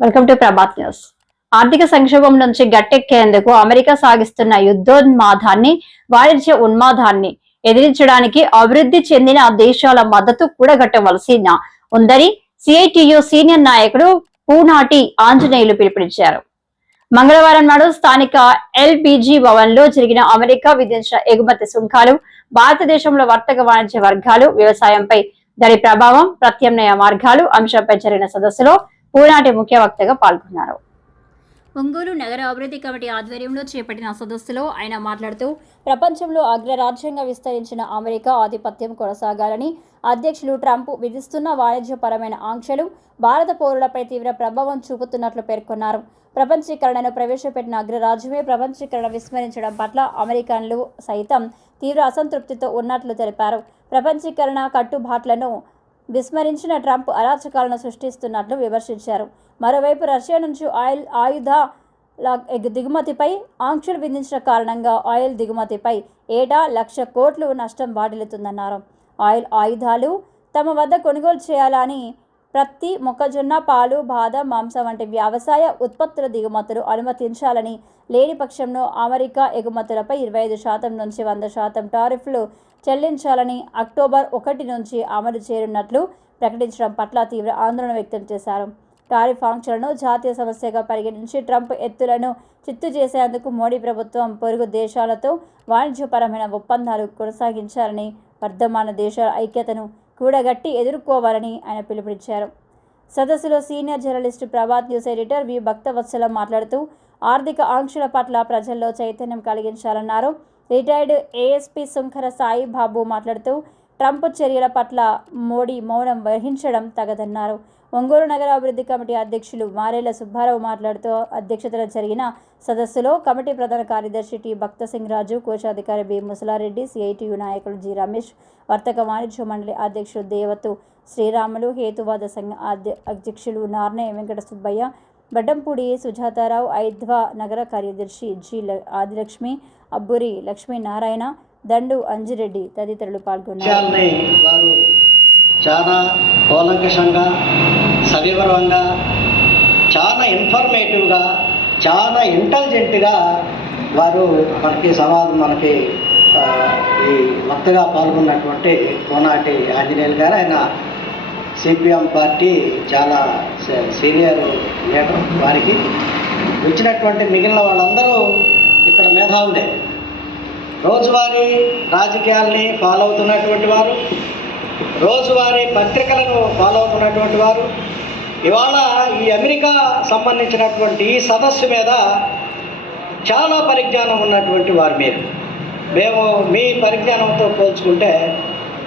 Welcome to Prabhat news. ఆర్థిక సంక్షోభం నుంచి గట్టెక్కేందుకు అమెరికా సాగిస్తున్న యుద్ధోన్మాదాన్ని వాణిజ్య ఉన్మాదాన్ని ఎదిరించడానికి అభివృద్ధి చెందిన దేశాల మద్దతు కూడగట్టవలసిన ఉందని సిఐటియు సీనియర్ నాయకుడు పూనాటి ఆంజనేయులు పిలుపునిచ్చారు. మంగళవారం నాడు స్థానిక ఎల్బిజి భవన్లో జరిగిన అమెరికా విధించిన ఎగుమతి సుంకాలు భారతదేశంలో వర్తక వాణిజ్య వర్గాలు వ్యవసాయంపై దాని ప్రభావం ప్రత్యామ్నాయ మార్గాలు అంశంపై జరిగిన సదస్సులో పూనాటి ముఖ్య వక్తగా పాల్గొన్నారు. ఒంగోలు నగర అభివృద్ధి కమిటీ ఆధ్వర్యంలో చేపట్టిన సదస్సులో ఆయన మాట్లాడుతూ ప్రపంచంలో అగ్రరాజ్యంగా విస్తరించిన అమెరికా ఆధిపత్యం కొనసాగాలని అధ్యక్షులు ట్రంప్ విధిస్తున్న వాణిజ్యపరమైన ఆంక్షలు భారత పౌరులపై తీవ్ర ప్రభావం చూపుతున్నట్లు పేర్కొన్నారు. ప్రపంచీకరణను ప్రవేశపెట్టిన అగ్రరాజ్యమే ప్రపంచీకరణ విస్మరించడం పట్ల అమెరికన్లు సైతం తీవ్ర అసంతృప్తితో ఉన్నట్లు తెలిపారు. ప్రపంచీకరణ కట్టుబాట్లను విస్మరించిన ట్రంప్ అరాచకాలను సృష్టిస్తున్నట్లు విమర్శించారు. మరోవైపు రష్యా నుంచి ఆయిల్ ఆయుధ ఎగ్- దిగుమతిపై ఆంక్షలు విధించిన కారణంగా ఆయిల్ దిగుమతిపై ఏటా లక్ష కోట్లు నష్టం వాటిల్లుతుందన్నారు. ఆయిల్ ఆయుధాలు తమ వద్ద కొనుగోలు చేయాలని ప్రత్తి మొక్కజొన్న పాలు బాదం మాంసం వంటి వ్యవసాయ ఉత్పత్తుల దిగుమతులు అనుమతించాలని లేని పక్షంలో అమెరికా ఎగుమతులపై ఇరవై ఐదు శాతం నుంచి వంద శాతం టారిఫ్లు చెల్లించాలని అక్టోబర్ ఒకటి నుంచి అమలు చేరున్నట్లు ప్రకటించడం పట్ల తీవ్ర ఆందోళన వ్యక్తం చేశారు. టారిఫ్ ఆంక్షలను జాతీయ సమస్యగా పరిగణించి ట్రంప్ ఎత్తులను చిత్తు చేసేందుకు మోడీ ప్రభుత్వం పొరుగు దేశాలతో వాణిజ్యపరమైన ఒప్పందాలు కొనసాగించాలని వర్ధమాన దేశాల ఐక్యతను కూడగట్టి ఎదుర్కోవాలని ఆయన పిలుపునిచ్చారు. సదస్సులో senior journalist Prabhat news editor V Bhaktavatsalam మాట్లాడుతూ ఆర్థిక ఆంక్షల పట్ల ప్రజల్లో చైతన్యం కలిగించాలన్నారు. రిటైర్డ్ ఏఎస్పీ శంకర సాయి బాబు మాట్లాడుతూ ట్రంప్ చర్యల పట్ల మోడీ మౌనం వహించడం తగదన్నారు. ఒంగోలు నగర అభివృద్ధి కమిటీ అధ్యక్షులు మారేల సుబ్బారావు మాట్లాడుతూ అధ్యక్షతన జరిగిన సదస్సులో కమిటీ ప్రధాన కార్యదర్శి టి భక్త సింగ్ రాజు కోశాధికారి బి ముసలారెడ్డి సిఐటియు నాయకులు జి రమేష్ వర్తక వాణిజ్య మండలి అధ్యక్షుడు దేవతు శ్రీరాములు హేతువాద సంఘ అధ్యక్షులు నార్నే వెంకట సుబ్బయ్య బడ్డంపూడి సుజాతారావు ఐద్వా నగర కార్యదర్శి జి ఆదిలక్ష్మి అబ్బురి లక్ష్మీనారాయణ దండు అంజిరెడ్డి తదితరులు పాల్గొన్నారు. చాలా కూలంకషంగా సవివరంగా చాలా ఇన్ఫర్మేటివ్గా చాలా ఇంటెలిజెంట్గా వారు మనకి సమాజం మనకి ఈ వక్తగా పాల్గొన్నటువంటి కోనాటి ఆంజనేయులు గారు. ఆయన సిపిఎం పార్టీ చాలా సీనియర్ లీడర్ వారికి. వచ్చినటువంటి మిగిలిన వాళ్ళందరూ ఇక్కడ మేధావులే. రోజువారీ రాజకీయాల్ని ఫాలో అవుతున్నటువంటి వారు. రోజువారీ పత్రికలను ఫాలో అవుతున్నటువంటి వారు. ఇవాళ ఈ అమెరికా సంబంధించినటువంటి ఈ సదస్సు మీద చాలా పరిజ్ఞానం ఉన్నటువంటి వారు మీరు. మేము మీ పరిజ్ఞానంతో పోల్చుకుంటే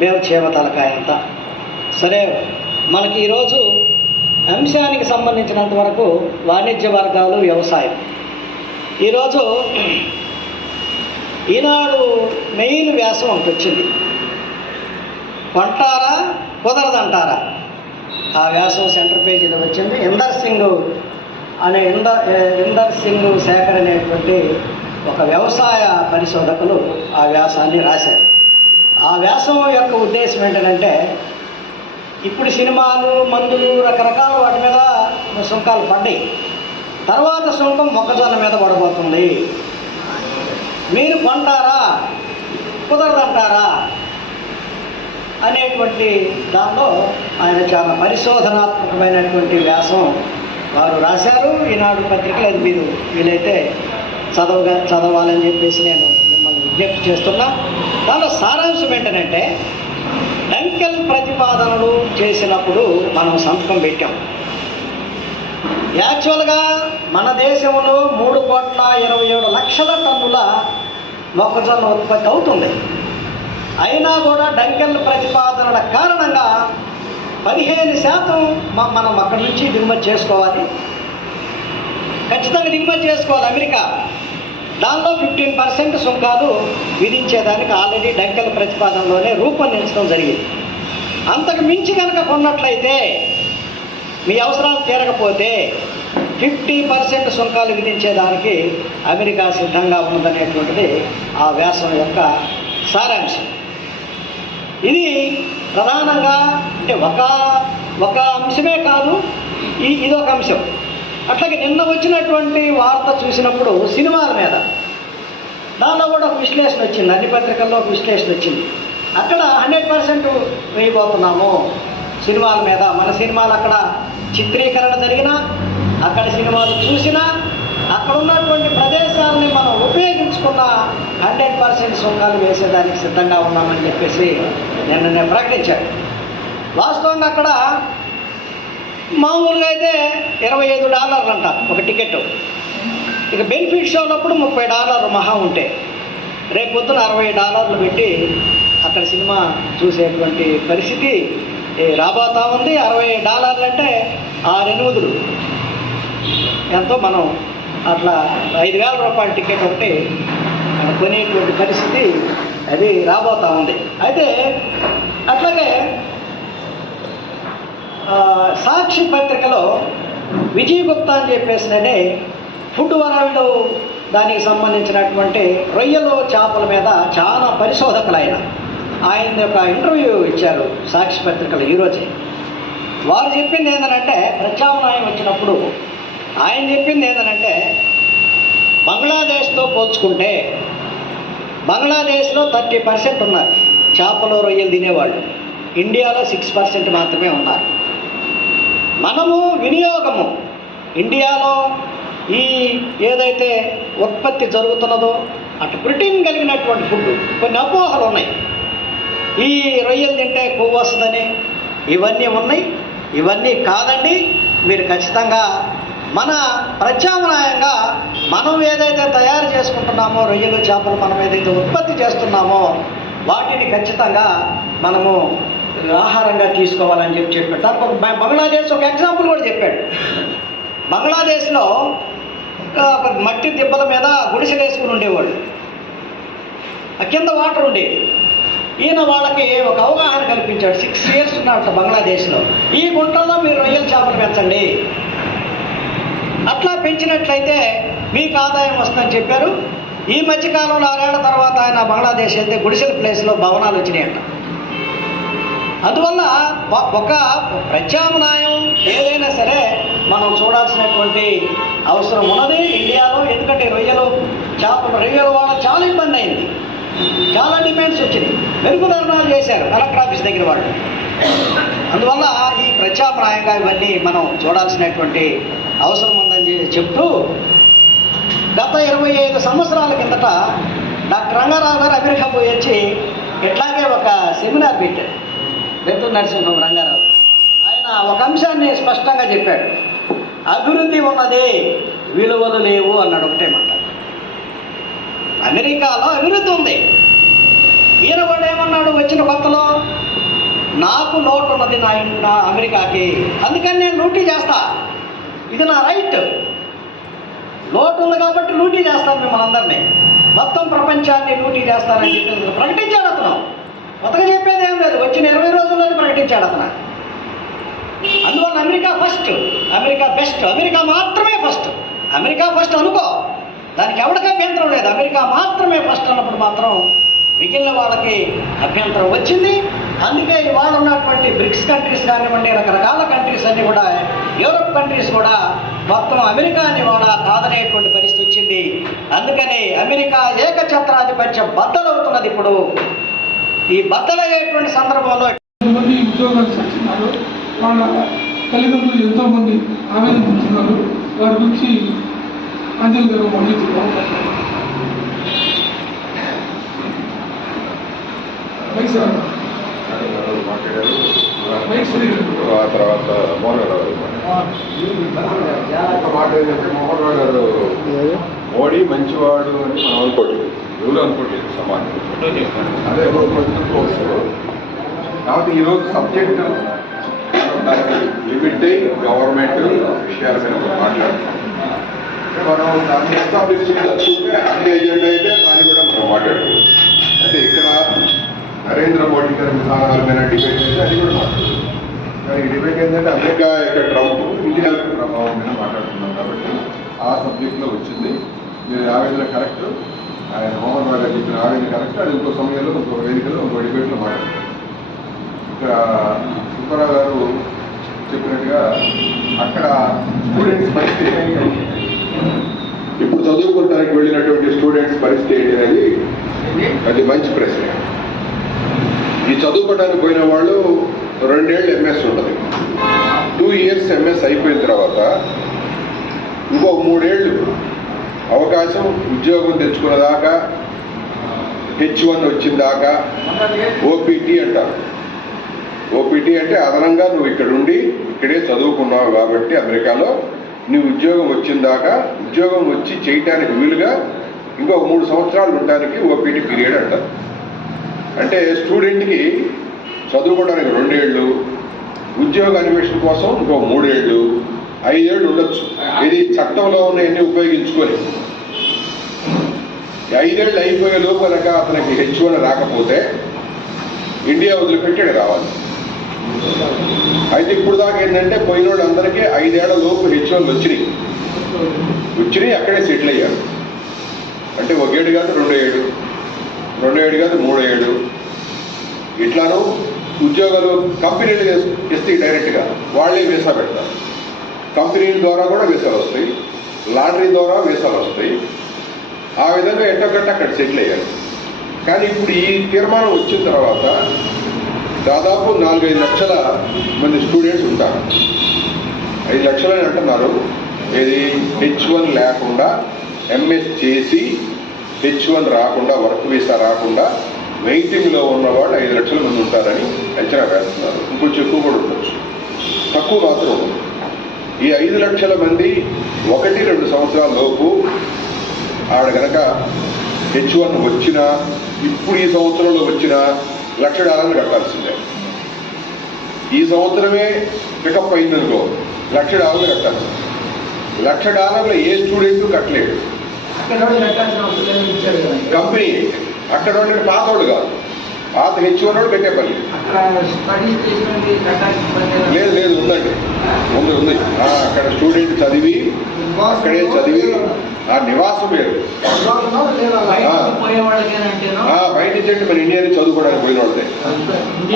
మేము క్షేమ తలకాయంత సరే మనకి ఈరోజు అంశానికి సంబంధించినంత వరకు వాణిజ్య వర్గాలు వ్యవసాయం. ఈరోజు ఈనాడు మెయిన్ వ్యాసం ఒకటి వచ్చింది. కొంటారా కుదరదంటారా? ఆ వ్యాసం సెంటర్ పేజీలో వచ్చింది. ఇందర్ సింగ్ అనే ఇందర్ ఇందర్ సింగ్ శేఖర్ అనేటువంటి ఒక వ్యవసాయ పరిశోధకులు ఆ వ్యాసాన్ని రాశారు. ఆ వ్యాసం యొక్క ఉద్దేశం ఏంటంటే ఇప్పుడు సినిమాలు మందులు రకరకాల వాటి మీద సుంకాలు పడ్డాయి. తర్వాత సుంకం మొక్కజొన్న మీద పడబోతుంది. మీరు కొంటారా? కుదరదంటారా? అనేటువంటి దానిలో ఆయన చాలా పరిశోధనాత్మకమైనటువంటి వ్యాసం వారు రాశారు. ఈనాడు పత్రికలు అది మీరు వీలైతే చదవగా చదవాలని చెప్పేసి నేను మిమ్మల్ని విజ్ఞప్తి చేస్తున్నా. దానిలో సారాంశం ఏంటంటే డంకెల్ ప్రతిపాదనలు చేసినప్పుడు మనం సంతకం పెట్టాం. యాక్చువల్గా మన దేశంలో మూడు కోట్ల ఇరవై ఏడు లక్షల టన్నుల మొక్కజొన్న ఉత్పత్తి అవుతుంది. అయినా కూడా డంకెల్ ప్రతిపాదనల కారణంగా పదిహేను శాతం మనం అక్కడి నుంచి దిగుమతి చేసుకోవాలి. ఖచ్చితంగా దిగుమతి చేసుకోవాలి అమెరికా. దానిలో ఫిఫ్టీన్ పర్సెంట్ సుంకాలు విధించేదానికి ఆల్రెడీ డంకెల్ ప్రతిపాదనలోనే రూపొందించడం జరిగింది. అంతకు మించి కనుక కొన్నట్లయితే మీ అవసరాలు తీరకపోతే ఫిఫ్టీ పర్సెంట్ సుంకాలు విధించేదానికి అమెరికా సిద్ధంగా ఉన్నదనేటువంటిది ఆ వ్యాసం యొక్క సారాంశం. ఇది ప్రధానంగా అంటే ఒక ఒక అంశమే కాదు ఈ ఇదొక అంశం. అట్లాగే నిన్న వచ్చినటువంటి వార్త చూసినప్పుడు సినిమాల మీద దానిలో కూడా ఒక విశ్లేషణ వచ్చింది అన్ని పత్రికల్లో ఒక విశ్లేషణ వచ్చింది. అక్కడ హండ్రెడ్ పర్సెంట్ వేయబోతున్నాము సినిమాల మీద. మన సినిమాలు అక్కడ చిత్రీకరణ జరిగినా అక్కడ సినిమాలు చూసినా అక్కడ ఉన్నటువంటి ప్రదేశాలని మనం ఉపయోగించుకున్న హండ్రెడ్ పర్సెంట్ సుంకాలు వేసేదానికి సిద్ధంగా ఉన్నామని చెప్పేసి నిన్న నేను ప్రకటించాను. వాస్తవంగా అక్కడ మామూలుగా అయితే ఇరవై ఐదు డాలర్లు అంట ఒక టికెట్. ఇక బెనిఫిట్ షోలప్పుడు ముప్పై డాలర్లు మహా ఉంటే రేపు పొద్దున అరవై డాలర్లు పెట్టి అక్కడ సినిమా చూసేటువంటి పరిస్థితి రాబోతా ఉంది. అరవై డాలర్లు అంటే ఆరు ఎనిమిదిలు. ఎంతో మనం అట్లా ఐదు వేల రూపాయల టికెట్ ఒకటి కొనేటువంటి పరిస్థితి అది రాబోతా ఉంది. అయితే అట్లాగే సాక్షి పత్రికలో విజయ్ గుప్తా అని చెప్పేసిననే ఫుడ్ వరల్డ్ దానికి సంబంధించినటువంటి రొయ్యలు చేపల మీద చాలా పరిశోధకులు ఆయన ఆయన ఒక ఇంటర్వ్యూ ఇచ్చారు సాక్షి పత్రికలు ఈరోజే. వారు చెప్పింది ఏంటంటే ప్రత్యామ్నాయం వచ్చినప్పుడు ఆయన చెప్పింది ఏంటంటే బంగ్లాదేశ్తో పోల్చుకుంటే బంగ్లాదేశ్లో థర్టీ పర్సెంట్ ఉన్నారు. చేపలు రొయ్యలు తినేవాళ్ళు. ఇండియాలో సిక్స్ పర్సెంట్ మాత్రమే ఉన్నారు. మనము వినియోగము ఇండియాలో ఈ ఏదైతే ఉత్పత్తి జరుగుతున్నదో అటు ప్రోటీన్ కలిగినటువంటి ఫుడ్ కొన్ని అపోహలు ఉన్నాయి. ఈ రొయ్యలు తింటే కొవ్వు వస్తుందని ఇవన్నీ ఉన్నాయి. ఇవన్నీ కాదండి. మీరు ఖచ్చితంగా మన ప్రత్యామ్నాయంగా మనం ఏదైతే తయారు చేసుకుంటున్నామో రొయ్యలు చేపలు మనం ఏదైతే ఉత్పత్తి చేస్తున్నామో వాటిని ఖచ్చితంగా మనము ఆహారంగా తీసుకోవాలని చెప్పి చెప్పాడు. దానికి బంగ్లాదేశ్ ఒక ఎగ్జాంపుల్ కూడా చెప్పాడు. బంగ్లాదేశ్లో ఒక మట్టి దిబ్బల మీద గుడిసెలు వేసుకుని ఉండేవాళ్ళు ఆ కింద వాటర్ ఉండేది. ఈయన వాళ్ళకి ఒక అవగాహన కల్పించాడు. సిక్స్ ఇయర్స్ ఉన్నట్టు బంగ్లాదేశ్లో. ఈ గుంటల్లో మీరు రొయ్యల చేపలు పెంచండి. పెంచినట్లయితే మీకు ఆదాయం వస్తుందని చెప్పారు. ఈ మధ్యకాలంలో ఆరేళ్ళ తర్వాత ఆయన బంగ్లాదేశ్ వెళ్తే గుడిసెల ప్లేస్లో భవనాలు వచ్చినాయంట. అందువల్ల ఒక ప్రత్యామ్నాయం ఏదైనా సరే మనం చూడాల్సినటువంటి అవసరం ఉన్నది ఇండియాలో. ఎందుకంటే రొయ్యలు చేపలు రొయ్యలు వాళ్ళ చాలా ఇబ్బంది అయింది. చాలా డిమాండ్స్ వచ్చింది మెరుగుదరణాలు చేశారు కలెక్టర్ ఆఫీస్ దగ్గర వాళ్ళు. అందువల్ల ఈ ప్రత్యామ్నాయంగా ఇవన్నీ మనం చూడాల్సినటువంటి అవసరం ఉంది చెప్తూ గత ఇరవై ఐదు సంవత్సరాల కిందట డాక్టర్ రంగారావు గారు అమెరికా పోయి వచ్చి ఇట్లాగే ఒక సెమినార్ పెట్టారు. బెత్తు నరసింహం రంగారావు. ఆయన ఒక అంశాన్ని స్పష్టంగా చెప్పాడు. అభివృద్ధి ఉన్నది విలువలు లేవు అన్నాడు ఒకటే మాట. అమెరికాలో అభివృద్ధి ఉంది. ఈయన కూడా ఏమన్నాడు? వచ్చిన కొత్తలో నాకు లోటు ఉన్నది నా ఇన్- నా అమెరికాకి. అందుకని నేను లూటీ చేస్తా. ఇది నా రైట్ లోటు ఉంది కాబట్టి లూటీ చేస్తాను మిమ్మల్ని అందరినీ. మొత్తం ప్రపంచాన్ని లూటీ చేస్తానని చెప్పి ప్రకటించాడు అతను. కొత్తగా చెప్పేది ఏం లేదు. వచ్చిన ఇరవై రోజుల్లోనే ప్రకటించాడు అతను. అందువల్ల America first America best America మాత్రమే ఫస్ట్ అమెరికా ఫస్ట్ అనుకో. దానికి ఎవరికి అభ్యంతరం లేదు. అమెరికా మాత్రమే ఫస్ట్ అన్నప్పుడు మాత్రం మిగిలిన వాళ్ళకి అభ్యంతరం వచ్చింది. అందుకే ఇవాళ ఉన్నటువంటి బ్రిక్స్ కంట్రీస్ కానివ్వండి రకరకాల కంట్రీస్ అన్నీ కూడా యూరోప్ కంట్రీస్ కూడా మొత్తం అమెరికాని కూడా కాదనేటువంటి పరిస్థితి వచ్చింది. అందుకని అమెరికా ఏకఛత్రాధిపత్యం బద్దలవుతున్నది ఇప్పుడు. ఈ బద్దలయ్యేటువంటి సందర్భంలో మంది ఉద్యోగాలు చేస్తున్నారు. వాళ్ళ తల్లిదండ్రులు ఎంతో మంది ఆవేదనిస్తున్నారు వారి గురించి అంజలి గారు మళ్ళీ వయసు ఆ తర్వాత మోహన్ రావు. గారు ఒక మాట ఏంటంటే మోహన్ రావు గారు మోడీ మంచివాడు అని మనం అనుకోవట్లేదు ఎవరు అనుకోవట్లేదు సమాజం. అదే కాబట్టి ఈరోజు సబ్జెక్ట్ లిమిట్ గవర్నమెంట్ విషయాల మీద మాట్లాడుతున్నాం. మనం దాన్ని ఎస్టాబ్లిష్ చేసుకుంటే అన్ని ఎజెండా అయితే దాన్ని కూడా మనం మాట్లాడుతున్నాం అంటే ఇక్కడ నరేంద్ర మోడీ గారి విధానాల మీద డిబేట్ అయితే అది కూడా మాట్లాడుతున్నాం డిబేట్ ఏంటంటే అమెరికా యొక్క ట్రంప్ ఇండియా యొక్క ప్రభావం మీద మాట్లాడుతున్నాం కాబట్టి ఆ సబ్జెక్ట్లో వచ్చింది. మీరు ఆవేదన కరెక్ట్ ఆయన మోహన్ రావు గారు చెప్పిన ఆవేదన కరెక్ట్ అది ఇంకో సమయంలో ఇంకో వేదికలో ఇంకో డిబేట్లో మాట్లాడతారు ఇక్కడ సుబ్బారావు గారు చెప్పినట్టుగా అక్కడ స్టూడెంట్స్ పరిస్థితి ఇప్పుడు చదువుకోవడానికి వెళ్ళినటువంటి స్టూడెంట్స్ పరిస్థితి ఏంటి అనేది అది మంచి ప్రశ్న. ఈ చదువుకోవడానికి పోయిన వాళ్ళు రెండేళ్ళు ఎంఎస్ ఉంటుంది టూ ఇయర్స్ ఎంఎస్ అయిపోయిన తర్వాత ఇంకో మూడేళ్ళు అవకాశం ఉద్యోగం తెచ్చుకున్న దాకా హెచ్ వన్ వచ్చిన దాకా ఓపీటీ అంటారు. ఓపీటీ అంటే అదనంగా నువ్వు ఇక్కడ ఉండి ఇక్కడే చదువుకున్నావు కాబట్టి అమెరికాలో నీ ఉద్యోగం వచ్చిన దాకా ఉద్యోగం వచ్చి చేయటానికి వీలుగా ఇంకో మూడు సంవత్సరాలు ఉండడానికి ఓపీటీ పీరియడ్ అంటారు. అంటే స్టూడెంట్కి చదువుకోవడానికి రెండేళ్ళు ఉద్యోగ అన్వేషణ కోసం ఇంకో మూడేళ్ళు ఐదేళ్ళు ఉండొచ్చు. ఇది చట్టంలో ఉన్న ఎన్ని ఉపయోగించుకొని. ఐదేళ్ళు అయిపోయే లోపు కనుక అతనికి హెచ్ వన్ రాకపోతే ఇండియా వదిలిపెట్టాడు రావాలి అయితే ఇప్పుడు దాకా ఏంటంటే పోయిన వాళ్ళందరికీ ఐదేళ్ళ లోపు హెచ్ వన్ వచ్చినాయి. వచ్చినాయి అక్కడే సెటిల్ అయ్యారు. అంటే ఒక ఏడు కాదు రెండు ఏడు రెండు ఏడు కాదు మూడు ఏడు ఇట్లాను ఉద్యోగాలు కంపెనీలు ఇస్తాయి డైరెక్ట్గా వాళ్ళే వీసా పెడతారు. కంపెనీల ద్వారా కూడా వీసాలు వస్తాయి. లాటరీ ద్వారా వీసాలు వస్తాయి. ఆ విధంగా ఎట్టొకట్ట అక్కడ సెటిల్ అయ్యారు. కానీ ఇప్పుడు ఈ తీర్మానం వచ్చిన తర్వాత దాదాపు నాలుగైదు లక్షల మంది స్టూడెంట్స్ ఉంటారు. ఐదు లక్షలని అంటున్నారు. ఇది హెచ్ వన్ లేకుండా ఎంఎస్ చేసి హెచ్ వన్ రాకుండా వర్క్ వీసా రాకుండా వెయిటింగ్లో ఉన్నవాళ్ళు ఐదు లక్షల మంది ఉంటారని అంచనా వేస్తున్నారు. ఇంకొంచెం ఎక్కువ కూడా ఉండొచ్చు. తక్కువ మాత్రం ఉండదు. ఈ ఐదు లక్షల మంది ఒకటి రెండు సంవత్సరాల లోపు ఆవిడ కనుక హెచ్ వన్ వచ్చినా ఇప్పుడు ఈ సంవత్సరంలో వచ్చినా లక్ష డాలర్లు కట్టాల్సిందే. ఈ సంవత్సరమే పికప్ అయిందనుకో లక్ష డాలర్లు కట్టాల్సిందే. లక్ష డాలర్లు ఏ స్టూడెంట్ కట్టలేడు. కంపెనీ అక్కడ ఉండే పాతోడు కాదు. పాత హెచ్ వన్ పెట్టే పని లేదు లేదు ఉందండి. ఉంది ఉంది. ఆ, అక్కడ స్టూడెంట్ చదివి అక్కడే చదివి ఆ నివాసం వేరు. ఆ, బయట నుంచి అంటే మన ఇండియా చదువుకోవడానికి పోయిన వాళ్ళదే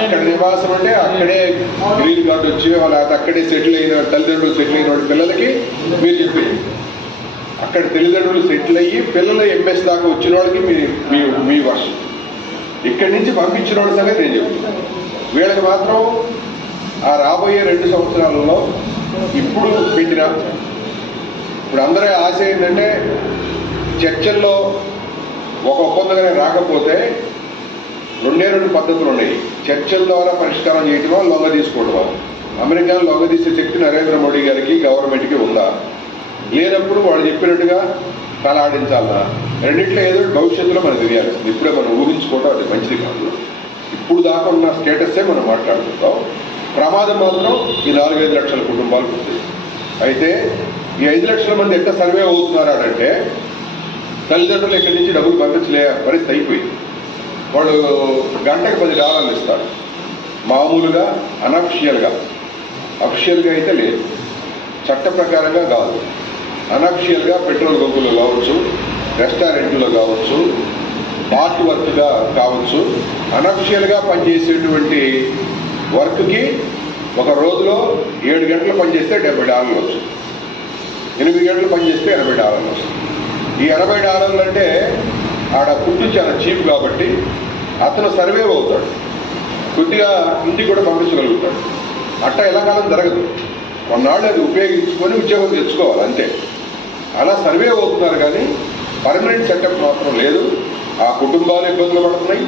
అక్కడ నివాసం అంటే అక్కడే గ్రీన్ కార్డు వచ్చి వాళ్ళ అక్కడే సెటిల్ అయిన తల్లిదండ్రులు సెటిల్ అయిన వాళ్ళ పిల్లలకి మీరు చెప్పేది. అక్కడ తల్లిదండ్రులు సెటిల్ అయ్యి పిల్లలు ఎంఎస్ దాకా వచ్చిన వాళ్ళకి మీ మీ మీ వర్షం. ఇక్కడి నుంచి పంపించిన వాళ్ళ సంగతి నేను చెప్తున్నాను వీళ్ళకి మాత్రం ఆ రాబోయే రెండు సంవత్సరాలలో ఇప్పుడు పెట్టిన ఇప్పుడు అందరి ఆశ ఏంటంటే చర్చల్లో ఒక ఒప్పందం రాకపోతే రెండే రెండు పద్ధతులు ఉన్నాయి. చర్చల ద్వారా పరిష్కారం చేయటమో లొంగ తీసుకోవటమో అమెరికాలో లొంగ తీసే శక్తి నరేంద్ర మోడీ గారికి గవర్నమెంట్కి ఉందా? లేనప్పుడు వాళ్ళు చెప్పినట్టుగా తలాడించాలనా రెండిట్లో ఏదో భవిష్యత్తులో మనకు తెలియాల్సింది ఇప్పుడే మనం ఊహించుకోవడం అది మంచిది కాదు. ఇప్పుడు దాకా ఉన్న స్టేటస్సే మనం మాట్లాడుకుంటాం. ప్రమాదం మాత్రం ఈ నాలుగైదు లక్షల కుటుంబాలు ఉంది అయితే ఈ ఐదు లక్షల మంది ఎంత సర్వే అవుతున్నారంటే తల్లిదండ్రులు ఇక్కడి నుంచి డబ్బులు పంపించలే పరిస్థితి అయిపోయింది. వాళ్ళు గంటకు పది డాలర్లు ఇస్తారు. మామూలుగా అనఫిషియల్గా. అఫిషియల్గా అయితే లేదు. చట్ట ప్రకారంగా కాదు. అనఫిషియల్గా పెట్రోల్ బంకులు కావచ్చు రెస్టారెంట్లో కావచ్చు పార్ట్ వర్క్గా కావచ్చు అనఫిషియల్గా పనిచేసేటువంటి వర్క్కి ఒక రోజులో ఏడు గంటలు పనిచేస్తే డెబ్బై డాలర్లు వస్తుంది. ఎనిమిది గంటలు పనిచేస్తే ఎనభై డాలర్లు వస్తుంది. ఈ ఎనభై డాలర్లు అంటే ఆడ ఫుడ్ చాలా చీప్ కాబట్టి అతను సర్వే అవుతాడు. కొద్దిగా ఇంటికి కూడా పంపించగలుగుతాడు. అట్ట ఎలాకాలం జరగదు. కొన్నాళ్ళు అది ఉపయోగించుకొని ఉద్యోగం తెచ్చుకోవాలి అంతే. అలా సర్వే అవుతున్నారు కానీ పర్మనెంట్ సెటప్ మాత్రం లేదు. ఆ కుటుంబాలు ఇబ్బందులు పడుతున్నాయి.